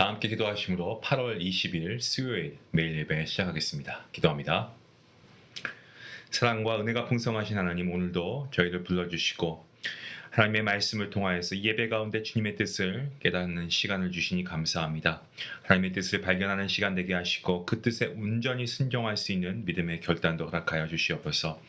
다 함께 기도하심으로 8월 20일 수요일 매일 예배 시작하겠습니다. 기도합니다. 사랑과 은혜가 풍성하신 하나님, 오늘도 저희를 불러주시고 하나님의 말씀을 통하여서 예배 가운데 주님의 뜻을 깨닫는 시간을 주시니 감사합니다. 하나님의 뜻을 발견하는 시간 되게 하시고 그 뜻에 온전히 순종할 수 있는 믿음의 결단도 허락하여 주시옵소서.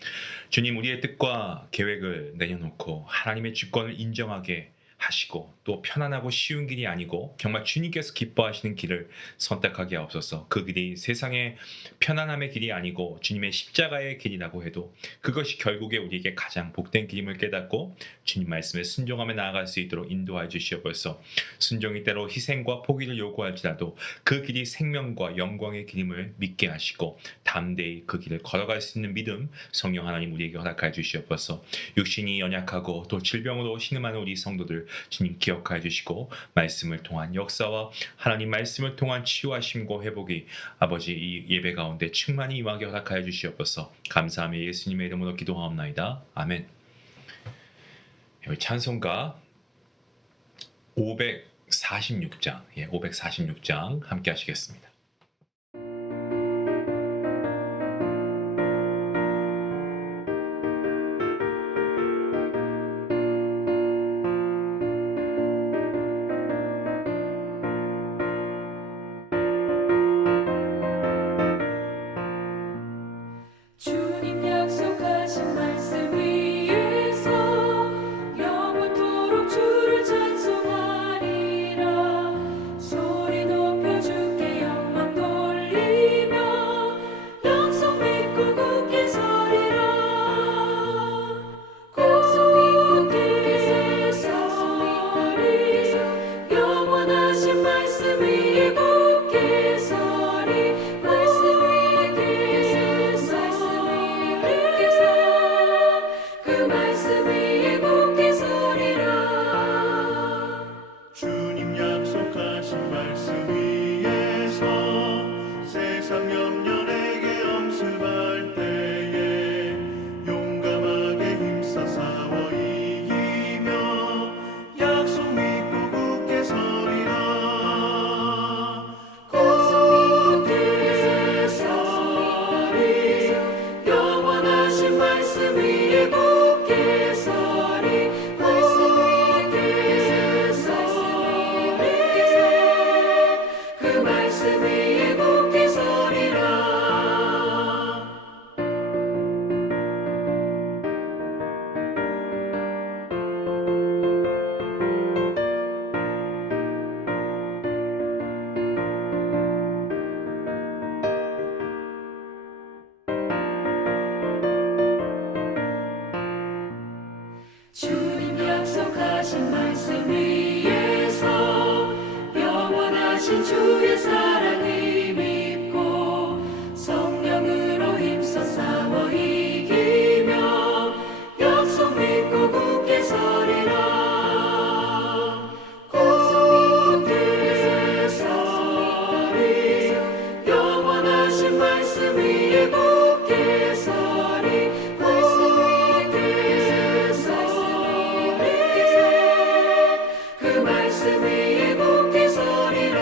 주님, 우리의 뜻과 계획을 내려놓고 하나님의 주권을 인정하게 하시고 또 편안하고 쉬운 길이 아니고 정말 주님께서 기뻐하시는 길을 선택하게 하옵소서. 그 길이 세상의 편안함의 길이 아니고 주님의 십자가의 길이라고 해도 그것이 결국에 우리에게 가장 복된 길임을 깨닫고 주님 말씀에 순종하며 나아갈 수 있도록 인도하여 주시옵소서. 순종이 때로 희생과 포기를 요구할지라도 그 길이 생명과 영광의 길임을 믿게 하시고 담대히 그 길을 걸어갈 수 있는 믿음 성령 하나님 우리에게 허락하여 주시옵소서. 육신이 연약하고 또 질병으로 신음하는 우리 성도들 주님 기억하여 주시고 말씀을 통한 역사와 하나님 말씀을 통한 치유하심과 회복이 아버지 이 예배 가운데 충만히 임하게 허락하여 주시옵소서. 감사하며 예수님의 이름으로 기도하옵나이다. 아멘. 여기 찬송가 546장 546장 함께 하시겠습니다. 주님 약속하신 말씀 위에서 영원토록 주를 찬송하리라. 소리 높여 주께 영광 돌리며 약속 믿고 굳게 서리라. 굳게 서리 영원하신 말씀 위에 굳게 서리. 말씀 위에 그 말씀 위에 굳게 서리라. 주님 약속하신 말씀 위에서 세상 염려 내게 엄습할 때에 용감하게 힘써 싸워 이기며 약속 믿고 굳게 서리라. 굳게 서리 영원하신 말씀 위에 굳게 서리. 말씀 위에 서리 그 말씀 위에 굳게 서리라. 주님 약속하신 말씀 위에서 영원하신 주의 사랑을 믿고 성령으로 힘써 싸워 이기며 약속 믿고 굳게 서리라. 굳게 서리 영원하신 말씀 위에 굳게 서리. 말씀 위에 서리 그 말씀 위에 굳게 서리라.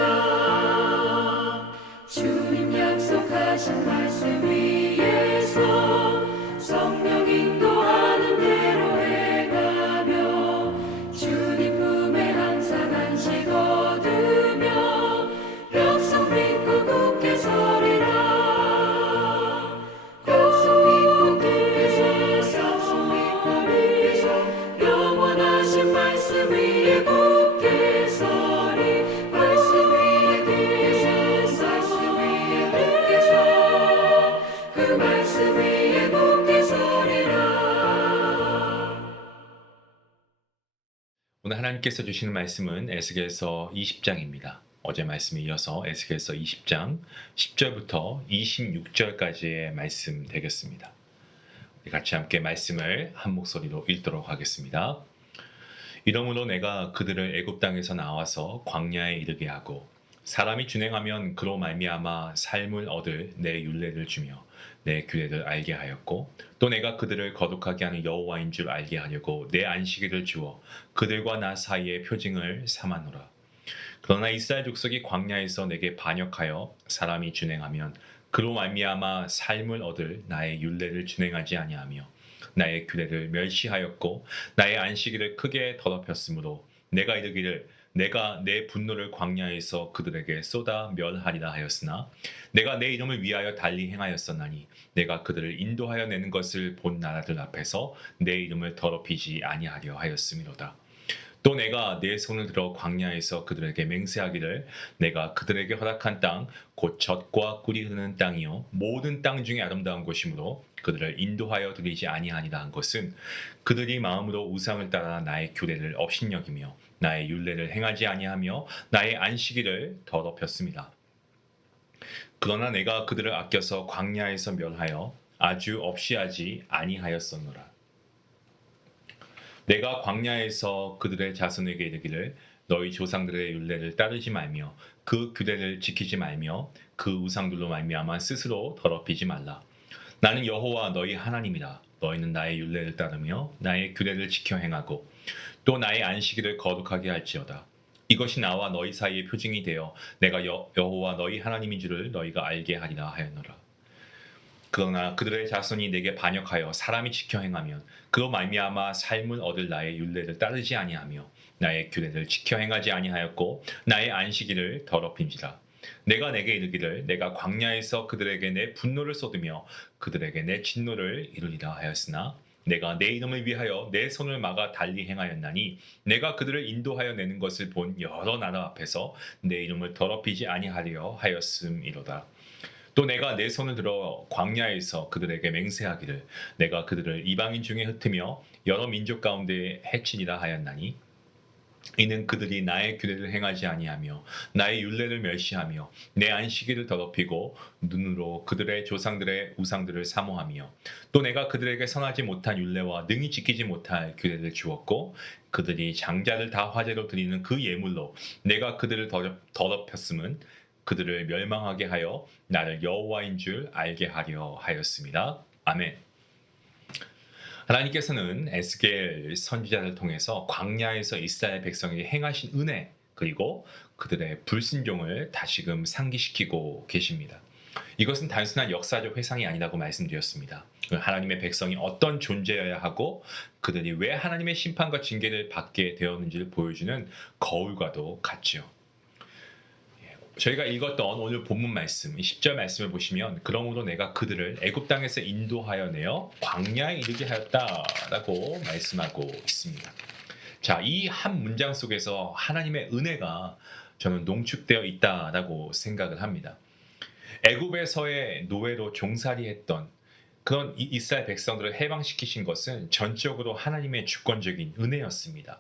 주님 약속하신 말씀 위에서 성령 인도하는 대로 행하며 주님 품에 항상 안식 얻으며 약속 믿고 굳게 서리라. 약속 믿고 굳게 서리 영원하신 말씀 위에 굳게 서리. 말씀 위에 굳게 서 그 말씀 위에 굳게 서리라. 오늘 하나님께서 주시는 말씀은 에스겔서 20장입니다. 어제 말씀에 이어서 에스겔서 20장 10절부터 26절까지의 말씀 되겠습니다. 우리 같이 함께 말씀을 한 목소리로 읽도록 하겠습니다. 이러므로 내가 그들을 애굽 땅에서 나와서 광야에 이르게 하고 사람이 준행하면 그로 말미암아 삶을 얻을 내 율례를 주며 내 규례를 알게 하였고 또 내가 그들을 거룩하게 하는 여호와인 줄 알게 하려고 내 안식일을 주어 그들과 나 사이에 표징을 삼아노라. 그러나 이스라엘 족속이 광야에서 내게 반역하여 사람이 준행하면 그로 말미암아 삶을 얻을 나의 율례를 준행하지 아니하며 나의 규례를 멸시하였고 나의 안식일을 크게 더럽혔으므로 내가 이르기를 내가 내 분노를 광야에서 그들에게 쏟아 멸하리라 하였으나 내가 내 이름을 위하여 달리 행하였었나니 내가 그들을 인도하여 내는 것을 본 나라들 앞에서 내 이름을 더럽히지 아니하려 하였음이로다. 또 내가 내 손을 들어 광야에서 그들에게 맹세하기를 내가 그들에게 허락한 땅 곧 젖과 꿀이 흐르는 땅이요 모든 땅 중에 아름다운 곳이므로 그들을 인도하여 드리지 아니하니라 한 것은 그들이 마음으로 우상을 따라 나의 규례를 업신여기며 나의 율례를 행하지 아니하며 나의 안식일을 더럽혔습니다. 그러나 내가 그들을 아껴서 광야에서 멸하여 아주 없이 하지 아니하였었노라. 내가 광야에서 그들의 자손에게 이르기를 너희 조상들의 율례를 따르지 말며 그 규례를 지키지 말며 그 우상들로 말미암아 스스로 더럽히지 말라. 나는 여호와 너희 하나님이라. 너희는 나의 율례를 따르며 나의 규례를 지켜 행하고 또 나의 안식일을 거룩하게 할지어다. 이것이 나와 너희 사이의 표징이 되어 내가 여호와 너희 하나님인 줄을 너희가 알게 하리라 하였노라. 그러나 그들의 자손이 내게 반역하여 사람이 지켜 행하면 그로 말미암아 삶을 얻을 나의 율례를 따르지 아니하며 나의 규례를 지켜 행하지 아니하였고 나의 안식일을 더럽힌지라. 내가 내게 이르기를 내가 광야에서 그들에게 내 분노를 쏟으며 그들에게 내 진노를 이루리라 하였으나 내가 내 이름을 위하여 내 손을 막아 달리 행하였나니 내가 그들을 인도하여 내는 것을 본 여러 나라 앞에서 내 이름을 더럽히지 아니하려 하였음이로다. 또 내가 내 손을 들어 광야에서 그들에게 맹세하기를 내가 그들을 이방인 중에 흩으며 여러 민족 가운데 해치리라 하였나니 이는 그들이 나의 규례를 행하지 아니하며 나의 율례를 멸시하며 내 안식일을 더럽히고 눈으로 그들의 조상들의 우상들을 사모하며 또 내가 그들에게 선하지 못한 율례와 능히 지키지 못할 규례를 주었고 그들이 장자를 다 화제로 드리는 그 예물로 내가 그들을 더럽혔음은 그들을 멸망하게 하여 나를 여호와인 줄 알게 하려 하였습니다. 아멘. 하나님께서는 에스겔 선지자를 통해서 광야에서 이스라엘 백성에게 행하신 은혜 그리고 그들의 불순종을 다시금 상기시키고 계십니다. 이것은 단순한 역사적 회상이 아니라고 말씀드렸습니다. 하나님의 백성이 어떤 존재여야 하고 그들이 왜 하나님의 심판과 징계를 받게 되었는지를 보여주는 거울과도 같죠. 저희가 읽었던 오늘 본문 말씀, 10절 말씀을 보시면 그러므로 내가 그들을 애굽 땅에서 인도하여 내어 광야에 이르게 하였다라고 말씀하고 있습니다. 자, 이 한 문장 속에서 하나님의 은혜가 저는 농축되어 있다라고 생각을 합니다. 애굽에서의 노예로 종살이했던 그런 이스라엘 백성들을 해방시키신 것은 전적으로 하나님의 주권적인 은혜였습니다.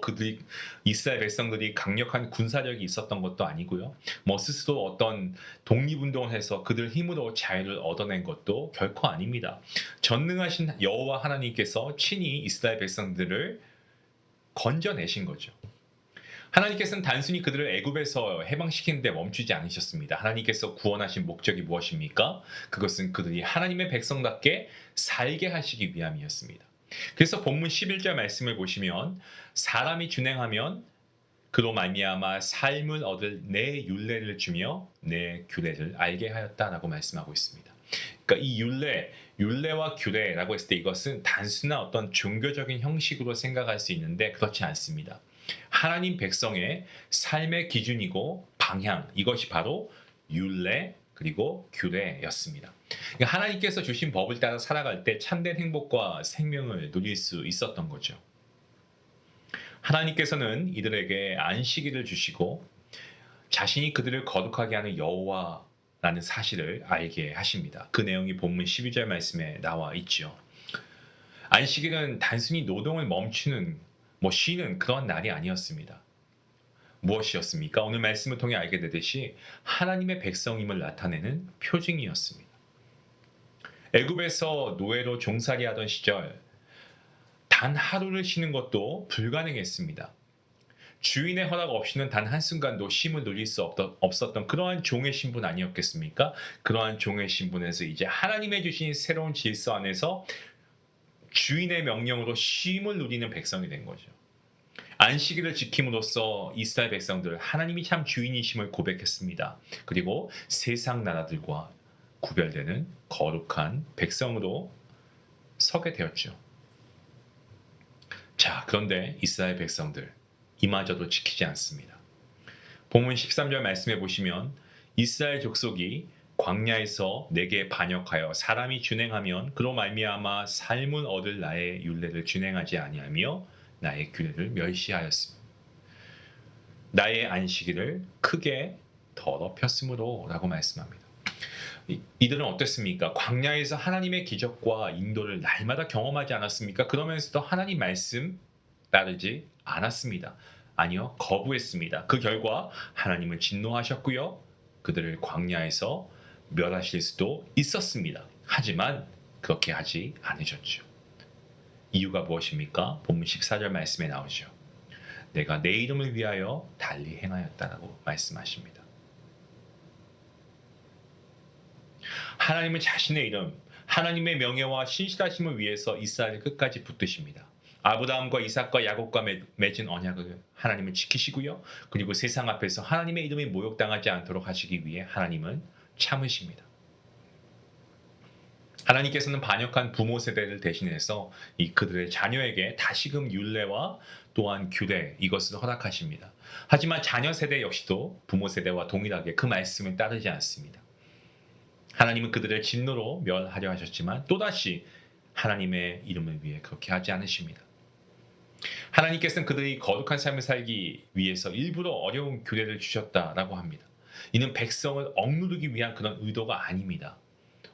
그들이 이스라엘 백성들이 강력한 군사력이 있었던 것도 아니고요. 스스로 어떤 독립운동을 해서 그들 힘으로 자유를 얻어낸 것도 결코 아닙니다. 전능하신 여호와 하나님께서 친히 이스라엘 백성들을 건져내신 거죠. 하나님께서는 단순히 그들을 애굽에서 해방시키는 데 멈추지 않으셨습니다. 하나님께서 구원하신 목적이 무엇입니까? 그것은 그들이 하나님의 백성답게 살게 하시기 위함이었습니다. 그래서 본문 11절 말씀을 보시면 사람이 준행하면 그로 말미암아 삶을 얻을 내 율례를 주며 내 규례를 알게 하였다라고 말씀하고 있습니다. 그러니까 이 율례와 규례라고 했을 때 이것은 단순한 어떤 종교적인 형식으로 생각할 수 있는데 그렇지 않습니다. 하나님 백성의 삶의 기준이고 방향, 이것이 바로 율례 그리고 규례였습니다. 그러니까 하나님께서 주신 법을 따라 살아갈 때 참된 행복과 생명을 누릴 수 있었던 거죠. 하나님께서는 이들에게 안식일을 주시고 자신이 그들을 거룩하게 하는 여호와라는 사실을 알게 하십니다. 그 내용이 본문 12절 말씀에 나와 있죠. 안식일은 단순히 노동을 멈추는 쉬는 그런 날이 아니었습니다. 무엇이었습니까? 오늘 말씀을 통해 알게 되듯이 하나님의 백성임을 나타내는 표징이었습니다. 애굽에서 노예로 종살이하던 시절 단 하루를 쉬는 것도 불가능했습니다. 주인의 허락 없이는 단 한순간도 쉼을 누릴 수 없었던 그러한 종의 신분 아니었겠습니까? 그러한 종의 신분에서 이제 하나님의 주신 새로운 질서 안에서 주인의 명령으로 쉼을 누리는 백성이 된 거죠. 안식일을 지킴으로써 이스라엘 백성들 하나님이 참 주인이심을 고백했습니다. 그리고 세상 나라들과 구별되는 거룩한 백성으로 서게 되었죠. 자, 그런데 이스라엘 백성들 이마저도 지키지 않습니다. 본문 13절 말씀해 보시면 이스라엘 족속이 광야에서 내게 반역하여 사람이 준행하면 그로 말미암아 삶을 얻을 나의 율례를 준행하지 아니하며 나의 규례를 멸시하였습니다. 나의 안식일을 크게 더럽혔으므로 라고 말씀합니다. 이들은 어땠습니까? 광야에서 하나님의 기적과 인도를 날마다 경험하지 않았습니까? 그러면서도 하나님 말씀 따르지 않았습니다. 아니요, 거부했습니다. 그 결과 하나님은 진노하셨고요. 그들을 광야에서 멸하실 수도 있었습니다. 하지만 그렇게 하지 않으셨죠. 이유가 무엇입니까? 본문 14절 말씀에 나오죠. 내가 내 이름을 위하여 달리 행하였다라고 말씀하십니다. 하나님은 자신의 이름, 하나님의 명예와 신실하심을 위해서 이스라엘을 끝까지 붙드십니다. 아브라함과 이삭과 야곱과 맺은 언약을 하나님은 지키시고요. 그리고 세상 앞에서 하나님의 이름이 모욕당하지 않도록 하시기 위해 하나님은 참으십니다. 하나님께서는 반역한 부모 세대를 대신해서 그들의 자녀에게 다시금 율례와 또한 규례 이것을 허락하십니다. 하지만 자녀 세대 역시도 부모 세대와 동일하게 그 말씀을 따르지 않습니다. 하나님은 그들을 진노로 멸하려 하셨지만 또다시 하나님의 이름을 위해 그렇게 하지 않으십니다. 하나님께서는 그들이 거룩한 삶을 살기 위해서 일부러 어려운 규례를 주셨다라고 합니다. 이는 백성을 억누르기 위한 그런 의도가 아닙니다.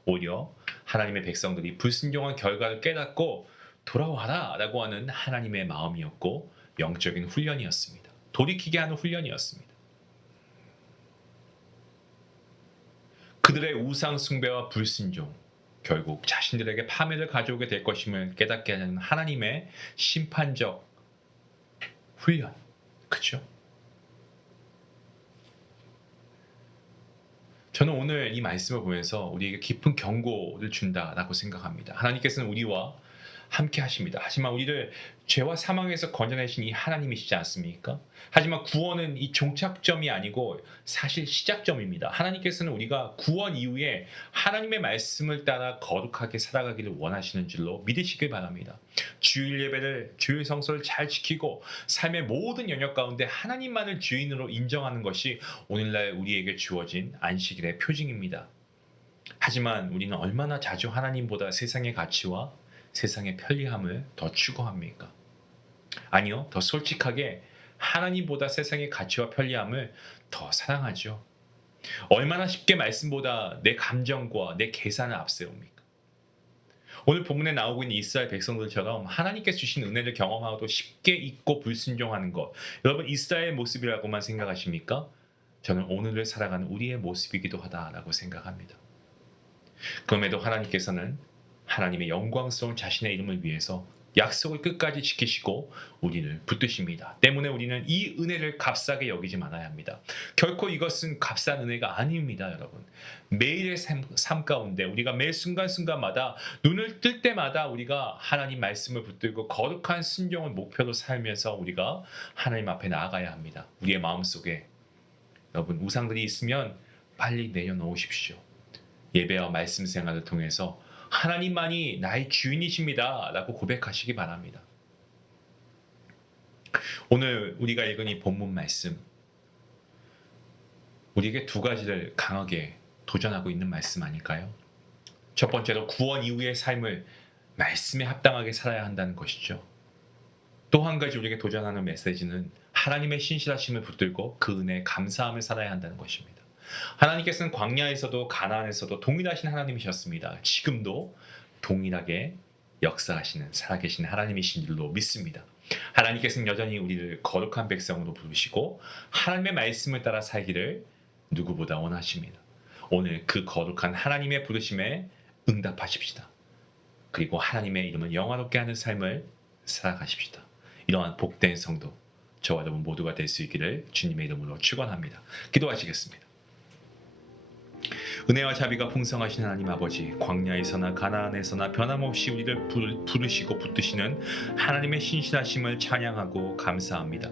오히려 하나님의 백성들이 불순종한 결과를 깨닫고 돌아와라 라고 하는 하나님의 마음이었고 영적인 훈련이었습니다. 돌이키게 하는 훈련이었습니다. 그들의 우상 숭배와 불순종, 결국 자신들에게 파멸을 가져오게 될 것임을 깨닫게 하는 하나님의 심판적 훈련, 그렇죠? 저는 오늘 이 말씀을 보면서 우리에게 깊은 경고를 준다라고 생각합니다. 하나님께서는 우리와 함께 하십니다. 하지만 우리를 죄와 사망에서 건져내신 이 하나님이시지 않습니까? 하지만 구원은 이 종착점이 아니고 사실 시작점입니다. 하나님께서는 우리가 구원 이후에 하나님의 말씀을 따라 거룩하게 살아가기를 원하시는 줄로 믿으시길 바랍니다. 주일 예배를, 주일 성소를 잘 지키고 삶의 모든 영역 가운데 하나님만을 주인으로 인정하는 것이 오늘날 우리에게 주어진 안식일의 표징입니다. 하지만 우리는 얼마나 자주 하나님보다 세상의 가치와 세상의 편리함을 더 추구합니까? 아니요, 더 솔직하게 하나님보다 세상의 가치와 편리함을 더 사랑하죠. 얼마나 쉽게 말씀보다 내 감정과 내 계산을 앞세웁니까? 오늘 본문에 나오고 있는 이스라엘 백성들처럼 하나님께서 주신 은혜를 경험하고도 쉽게 잊고 불순종하는 것, 여러분 이스라엘의 모습이라고만 생각하십니까? 저는 오늘을 살아가는 우리의 모습이기도 하다라고 생각합니다. 그럼에도 하나님께서는 하나님의 영광스러운 자신의 이름을 위해서 약속을 끝까지 지키시고 우리를 붙드십니다. 때문에 우리는 이 은혜를 값싸게 여기지 말아야 합니다. 결코 이것은 값싼 은혜가 아닙니다, 여러분. 매일의 삶 가운데 우리가 매 순간순간마다 눈을 뜰 때마다 우리가 하나님 말씀을 붙들고 거룩한 순종을 목표로 살면서 우리가 하나님 앞에 나아가야 합니다. 우리의 마음속에 여러분 우상들이 있으면 빨리 내려놓으십시오. 예배와 말씀 생활을 통해서 하나님만이 나의 주인이십니다 라고 고백하시기 바랍니다. 오늘 우리가 읽은 이 본문 말씀, 우리에게 두 가지를 강하게 도전하고 있는 말씀 아닐까요? 첫 번째로 구원 이후의 삶을 말씀에 합당하게 살아야 한다는 것이죠. 또 한 가지 우리에게 도전하는 메시지는 하나님의 신실하심을 붙들고 그 은혜에 감사함을 살아야 한다는 것입니다. 하나님께서는 광야에서도 가나안에서도 동일하신 하나님이셨습니다. 지금도 동일하게 역사하시는 살아계신 하나님이신 줄로 믿습니다. 하나님께서는 여전히 우리를 거룩한 백성으로 부르시고 하나님의 말씀을 따라 살기를 누구보다 원하십니다. 오늘 그 거룩한 하나님의 부르심에 응답하십시다. 그리고 하나님의 이름을 영화롭게 하는 삶을 살아가십시다. 이러한 복된 성도, 저와 여러분 모두가 될 수 있기를 주님의 이름으로 축원합니다. 기도하시겠습니다. 은혜와 자비가 풍성하신 하나님 아버지, 광야에서나 가나안에서나 변함없이 우리를 부르시고 붙드시는 하나님의 신실하심을 찬양하고 감사합니다.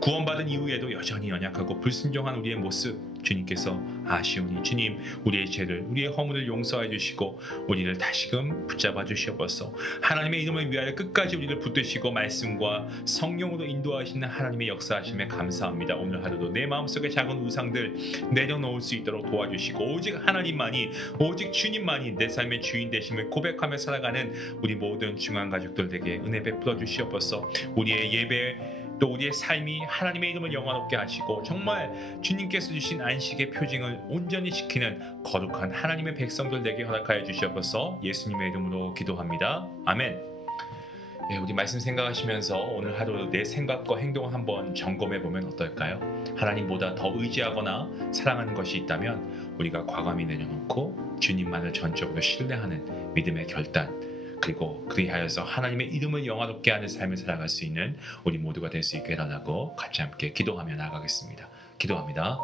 구원받은 이후에도 여전히 연약하고 불순종한 우리의 모습 주님께서 아시오니 주님, 우리의 죄를, 우리의 허물을 용서해 주시고 우리를 다시금 붙잡아 주시옵소서. 하나님의 이름을 위하여 끝까지 우리를 붙드시고 말씀과 성령으로 인도하시는 하나님의 역사하심에 감사합니다. 오늘 하루도 내 마음속의 작은 우상들 내려놓을 수 있도록 도와주시고 오직 하나님만이, 오직 주님만이 내 삶의 주인 되심을 고백하며 살아가는 우리 모든 중앙 가족들에게 은혜 베풀어 주시옵소서. 우리의 예배 또 우리의 삶이 하나님의 이름을 영화롭게 하시고 정말 주님께서 주신 안식의 표징을 온전히 지키는 거룩한 하나님의 백성들 되게 허락하여 주시옵소서. 예수님의 이름으로 기도합니다. 아멘. 예, 우리 말씀 생각하시면서 오늘 하루 내 생각과 행동을 한번 점검해 보면 어떨까요? 하나님보다 더 의지하거나 사랑하는 것이 있다면 우리가 과감히 내려놓고 주님만을 전적으로 신뢰하는 믿음의 결단, 그리고 그리하여서 하나님의 이름을 영화롭게 하는 삶을 살아갈 수 있는 우리 모두가 될 수 있게 해달라고 같이 함께 기도하며 나아가겠습니다. 기도합니다.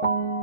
주